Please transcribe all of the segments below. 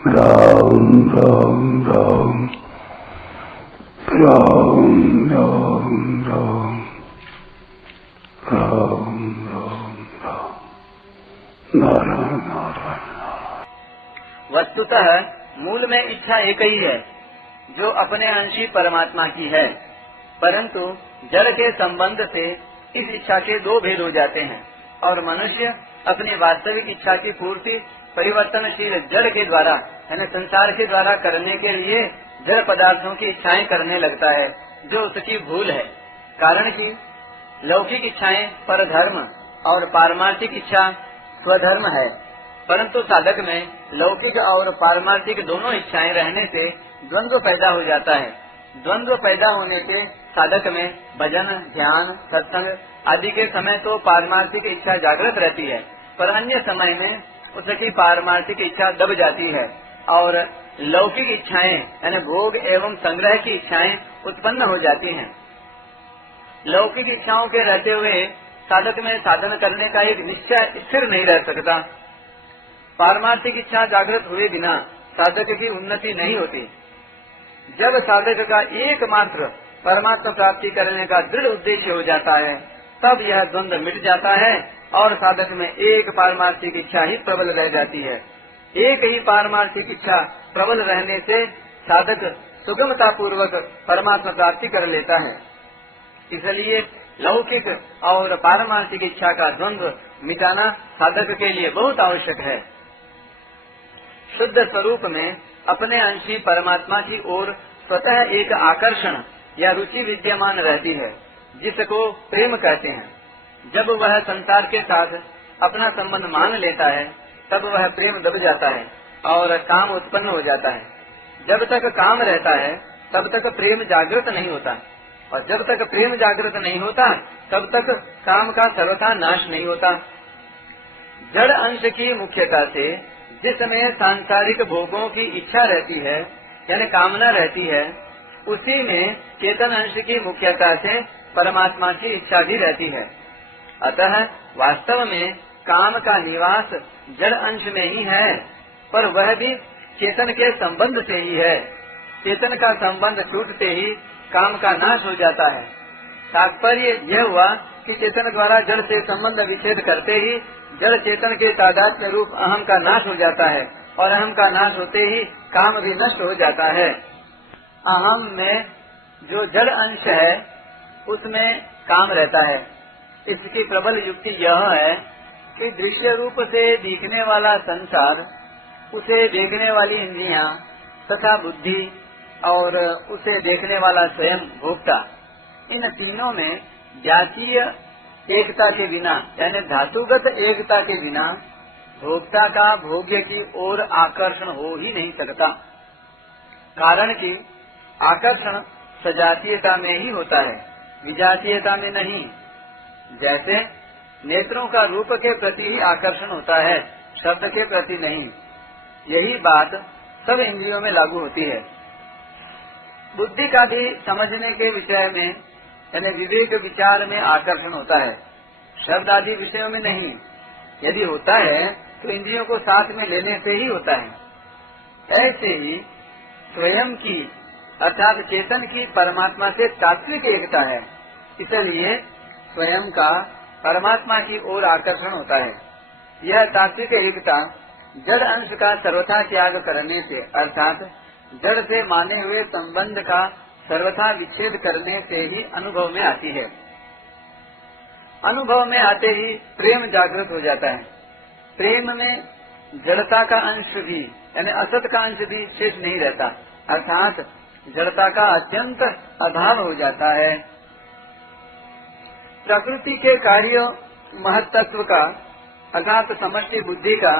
राम राम राम राम राम राम राम राम राम नारायण नारायण। वस्तुतः मूल में इच्छा एक ही है जो अपने अंशी परमात्मा की है, परंतु जड़ के संबंध से इस इच्छा के दो भेद हो जाते हैं और मनुष्य अपनी वास्तविक इच्छा की पूर्ति परिवर्तनशील जड़ के द्वारा यानी संसार के द्वारा करने के लिए जड़ पदार्थों की इच्छाएं करने लगता है, जो उसकी भूल है। कारण कि लौकिक इच्छाएं परधर्म और पारमार्थिक इच्छा स्वधर्म है, परंतु साधक में लौकिक और पारमार्थिक दोनों इच्छाएं रहने से द्वंद्व पैदा हो जाता है। द्वंद्व पैदा होने से साधक में भजन, ध्यान, सत्संग आदि के समय तो पारमार्थिक इच्छा जागृत रहती है, पर अन्य समय में उसकी पारमार्थिक इच्छा दब जाती है और लौकिक इच्छाएं यानी भोग एवं संग्रह की इच्छाएं उत्पन्न हो जाती हैं। लौकिक इच्छाओं के रहते हुए साधक में साधन करने का एक निश्चय स्थिर नहीं रह सकता। पारमार्थिक इच्छा जागृत हुए बिना साधक की उन्नति नहीं होती। जब साधक का एकमात्र परमात्मा प्राप्ति करने का दृढ़ उद्देश्य हो जाता है, तब यह द्वंद्व मिट जाता है और साधक में एक पारमार्थिक इच्छा ही प्रबल रह जाती है। एक ही पारमार्थिक इच्छा प्रबल रहने से साधक सुगमता पूर्वक परमात्मा प्राप्ति कर लेता है। इसलिए लौकिक और पारमार्थिक इच्छा का द्वंद्व मिटाना साधक के लिए बहुत आवश्यक है। शुद्ध स्वरूप में अपने अंशी परमात्मा की ओर स्वतः एक आकर्षण या रुचि विद्यमान रहती है, जिसको प्रेम कहते हैं। जब वह संसार के साथ अपना संबंध मान लेता है, तब वह प्रेम दब जाता है और काम उत्पन्न हो जाता है। जब तक काम रहता है, तब तक प्रेम जागृत नहीं होता, और जब तक प्रेम जागृत नहीं होता, तब तक काम का सर्वथा नाश नहीं होता। जड़ अंश की मुख्यता से जिसमें सांसारिक भोगों की इच्छा रहती है यानी कामना रहती है, उसी में चेतन अंश की मुख्यता से परमात्मा की इच्छा भी रहती है। अतः वास्तव में काम का निवास जड़ अंश में ही है, पर वह भी चेतन के संबंध से ही है। चेतन का संबंध टूटते ही काम का नाश हो जाता है। तात्पर्य यह हुआ कि चेतन द्वारा जड़ से संबंध विच्छेद करते ही जड़ चेतन के तादात्म्य रूप अहम का नाश हो जाता है, और अहम का नाश होते ही काम भी नष्ट हो जाता है। अहम में जो जड़ अंश है उसमें काम रहता है। इसकी प्रबल युक्ति यह है कि दृश्य रूप से दिखने वाला संसार, उसे देखने वाली इंद्रियां तथा बुद्धि और उसे देखने वाला स्वयं भोक्ता, इन तीनों में जातीय एकता के बिना यानी धातुगत एकता के बिना भोक्ता का भोग्य की ओर आकर्षण हो ही नहीं सकता। कारण कि आकर्षण सजातीयता में ही होता है, विजातीयता में नहीं। जैसे नेत्रों का रूप के प्रति ही आकर्षण होता है, शब्द के प्रति नहीं। यही बात सब इंद्रियों में लागू होती है। बुद्धि का भी समझने के विषय में यानी विवेक विचार में आकर्षण होता है, शब्द आदि विषयों में नहीं। यदि होता है तो इंद्रियों को साथ में लेने से ही होता है। ऐसे ही स्वयं की अर्थात चेतन की परमात्मा से तात्विक एकता है, इसलिए स्वयं का परमात्मा की ओर आकर्षण होता है। यह तात्विक एकता जड़ अंश का सर्वथा त्याग करने से अर्थात जड़ से माने हुए संबंध का सर्वथा विच्छेद करने से ही अनुभव में आती है। अनुभव में आते ही प्रेम जागृत हो जाता है। प्रेम में जड़ता का अंश भी यानी असत का अंश भी शेष नहीं रहता, अर्थात जड़ता का अत्यंत अभाव हो जाता है। प्रकृति के कार्य महत्त्व का अर्थात समष्टि बुद्धि का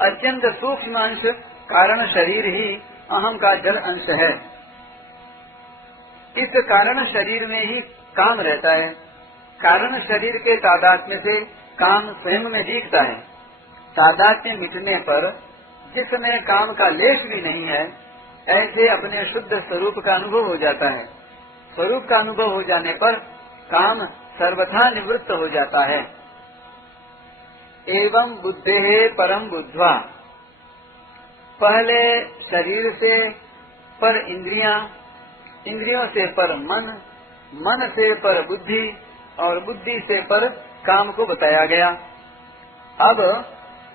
अत्यंत सूक्ष्म अंश कारण शरीर ही अहम का जड़ अंश है। इस कारण शरीर में ही काम रहता है। कारण शरीर के तादात्म्य से काम स्वयं में दिखता है। तादात्म्य मिटने पर जिसमें काम का लेश भी नहीं है, ऐसे अपने शुद्ध स्वरूप का अनुभव हो जाता है। स्वरूप का अनुभव हो जाने पर काम सर्वथा निवृत्त हो जाता है। एवं बुद्धे परम बुद्ध्वा पहले शरीर से पर इंद्रियां, इंद्रियों से पर मन, मन से पर बुद्धि और बुद्धि से पर काम को बताया गया। अब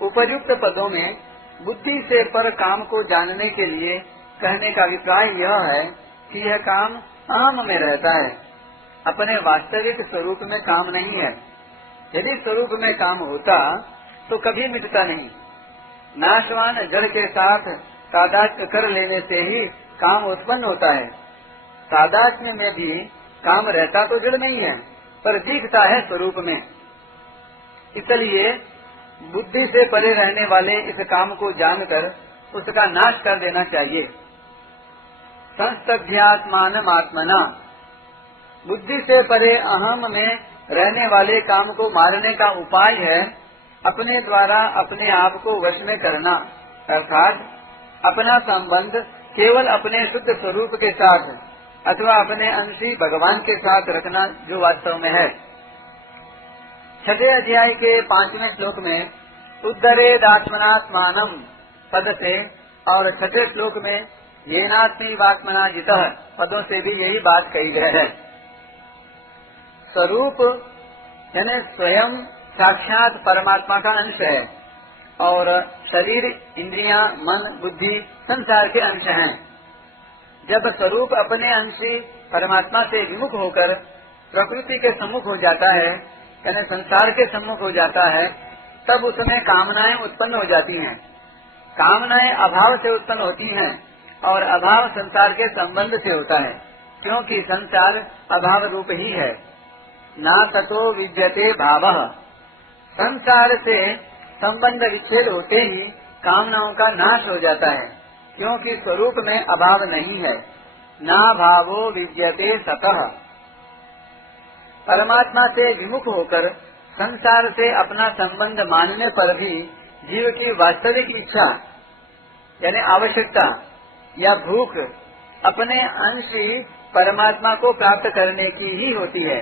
उपर्युक्त पदों में बुद्धि से पर काम को जानने के लिए कहने का अभिप्राय यह है कि यह काम अहम में रहता है, अपने वास्तविक स्वरूप में काम नहीं है। यदि स्वरूप में काम होता तो कभी मिटता नहीं। नाशवान जड़ के साथ तादात्म्य कर लेने से ही काम उत्पन्न होता है। तादात्म्य में भी काम रहता तो जड़ नहीं है, पर दिखता है स्वरूप में। इसलिए बुद्धि से परे रहने वाले इस काम को जानकर उसका नाश कर देना चाहिए। संस्तभ्यात्मान आत्मना, बुद्धि से परे अहम में रहने वाले काम को मारने का उपाय है अपने द्वारा अपने आप को वश में करना, अर्थात अपना संबंध केवल अपने शुद्ध स्वरूप के साथ अथवा अपने अंशी भगवान के साथ रखना, जो वास्तव में है। 6 अध्याय के 5वें श्लोक में उद्धरेदात्मनात्मानम पद से और 6 श्लोक में येनात्मी वात्मना जितः पदों से भी यही बात कही गई है। स्वरूप यानी स्वयं साक्षात परमात्मा का अंश है और शरीर, इंद्रियां, मन, बुद्धि संसार के अंश हैं। जब स्वरूप अपने अंशी परमात्मा से विमुख होकर प्रकृति के सम्मुख हो जाता है, यानी संसार के सम्मुख हो जाता है, तब उसमें कामनाएं उत्पन्न हो जाती हैं। कामनाएं अभाव से उत्पन्न होती हैं और अभाव संसार के संबंध से होता है, क्योंकि संसार अभाव रूप ही है। ना ततो विद्यते भावः, संसार से संबंध विच्छेद होते ही कामनाओं का नाश हो जाता है, क्योंकि स्वरूप में अभाव नहीं है। ना भावो विद्यते सतः, परमात्मा से विमुख होकर संसार से अपना संबंध मानने पर भी जीव की वास्तविक इच्छा यानी आवश्यकता या भूख अपने अंश परमात्मा को प्राप्त करने की ही होती है।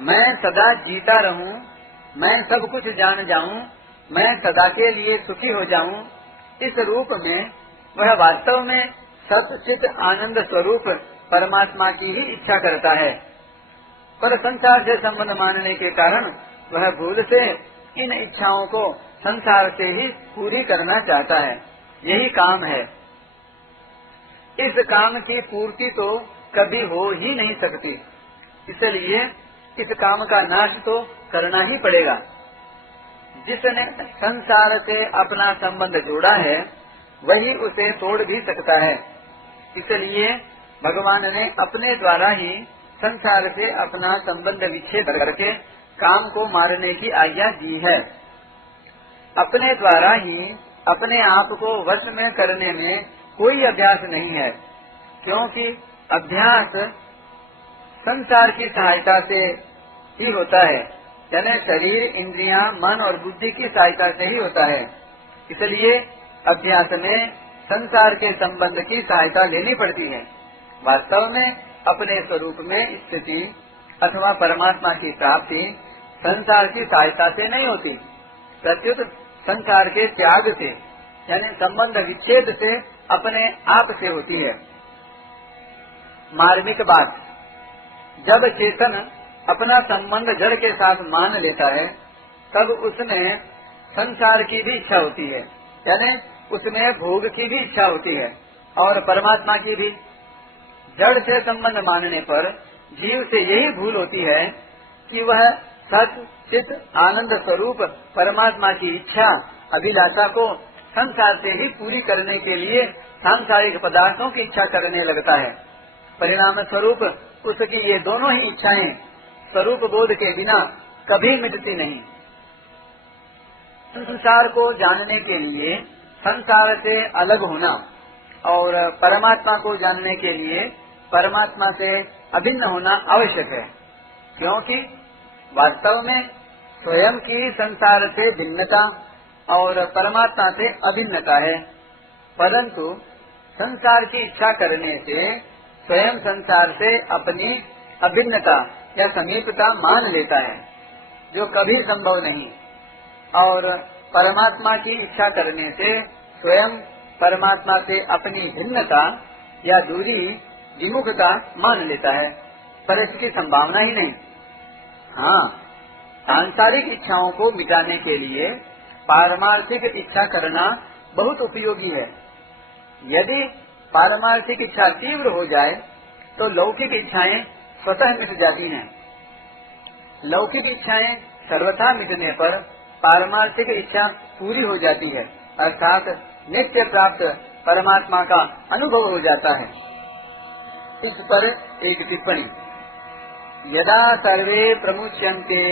मैं सदा जीता रहूं, मैं सब कुछ जान जाऊं, मैं सदा के लिए सुखी हो जाऊं, इस रूप में वह वास्तव में सत-चित आनंद स्वरूप परमात्मा की ही इच्छा करता है। पर संसार से संबंध मानने के कारण वह भूल से इन इच्छाओं को संसार से ही पूरी करना चाहता है। यही काम है। इस काम की पूर्ति तो कभी हो ही नहीं सकती, इसलिए इस काम का नाश तो करना ही पड़ेगा। जिसने संसार से अपना संबंध जोड़ा है वही उसे तोड़ भी सकता है। इसलिए भगवान ने अपने द्वारा ही संसार से अपना संबंध विच्छेद करके काम को मारने की आज्ञा दी है। अपने द्वारा ही अपने आप को वश में करने में कोई अभ्यास नहीं है, क्योंकि अभ्यास संसार की सहायता से ही होता है, यानी शरीर, इंद्रियां, मन और बुद्धि की सहायता से ही होता है। इसलिए अभ्यास में संसार के संबंध की सहायता लेनी पड़ती है। वास्तव में अपने स्वरूप में स्थिति अथवा परमात्मा की प्राप्ति संसार की सहायता से नहीं होती, प्रत्युत संसार के त्याग से यानी संबंध विच्छेद से अपने आप से होती है। मार्मिक बात, जब चेतन अपना संबंध जड़ के साथ मान लेता है तब उसमें संसार की भी इच्छा होती है, यानी उसमें भोग की भी इच्छा होती है और परमात्मा की भी। जड़ से संबंध मानने पर जीव से यही भूल होती है कि वह सत चित आनंद स्वरूप परमात्मा की इच्छा अभिलाषा को संसार से ही पूरी करने के लिए सांसारिक पदार्थों की इच्छा करने लगता है। परिणाम स्वरूप उसकी ये दोनों ही इच्छाएं स्वरूप बोध के बिना कभी मिटती नहीं। संसार को जानने के लिए संसार से अलग होना और परमात्मा को जानने के लिए परमात्मा से अभिन्न होना आवश्यक है, क्योंकि वास्तव में स्वयं की संसार से भिन्नता और परमात्मा से अभिन्नता है, परंतु संसार की इच्छा करने से स्वयं संसार से अपनी अभिन्नता या समीपता मान लेता है, जो कभी संभव नहीं। और परमात्मा की इच्छा करने से स्वयं परमात्मा से अपनी भिन्नता या दूरी विमुखता मान लेता है, पर इसकी संभावना ही नहीं। हाँ, सांसारिक इच्छाओं को मिटाने के लिए पारमार्थिक इच्छा करना बहुत उपयोगी है। यदि पारमार्थिक इच्छा तीव्र हो जाए तो लौकिक इच्छाएं स्वतः मिट जाती हैं। लौकिक इच्छाएं सर्वथा मिटने पर पारमार्थिक इच्छा पूरी हो जाती है, अर्थात नित्य प्राप्त परमात्मा का अनुभव हो जाता है। इस पर एक टिप्पणी। यदा सर्वे प्रमुच्यन्ते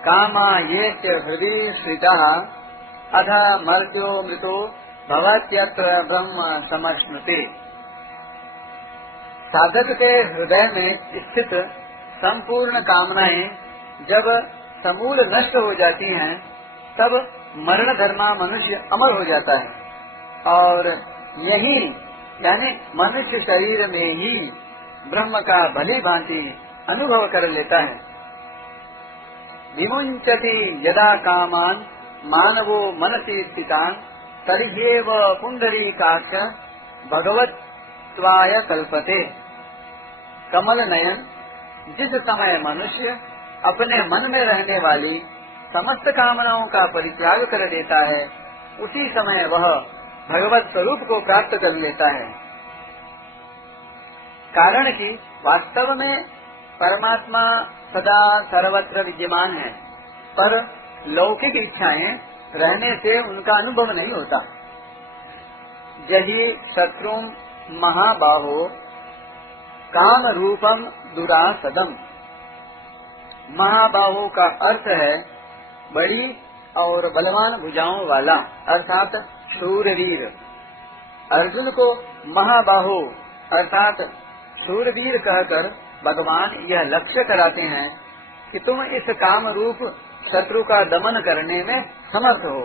कामा ये हृदय श्रितः अध मर्त्यो मृतो भवत्यत्र ब्रह्म समश्नुते। साधक के हृदय में स्थित संपूर्ण कामनाएं जब समूल नष्ट हो जाती हैं, तब मरण धर्मा मनुष्य अमर हो जाता है और यही यानी मनुष्य शरीर में ही ब्रह्म का भली भांति अनुभव कर लेता है। विमुंचति यदा कामान मानवो मनसि स्थितान तर्ह्येव पुंडरीकाक्ष भगवत्वाय कल्पते। कमल नयन, जिस समय मनुष्य अपने मन में रहने वाली समस्त कामनाओं का परित्याग कर देता है, उसी समय वह भगवत स्वरूप को प्राप्त कर लेता है। कारण कि वास्तव में परमात्मा सदा सर्वत्र विद्यमान है, पर लौकिक इच्छाएं रहने से उनका अनुभव नहीं होता। जहि शत्रु महाबाहो काम रूपम दुरासदम। महाबाहो का अर्थ है बड़ी और बलवान भुजाओं वाला, अर्थात शूरवीर। अर्जुन को महाबाहो अर्थात शूरवीर कहकर भगवान यह लक्ष्य कराते हैं कि तुम इस काम रूप शत्रु का दमन करने में समर्थ हो।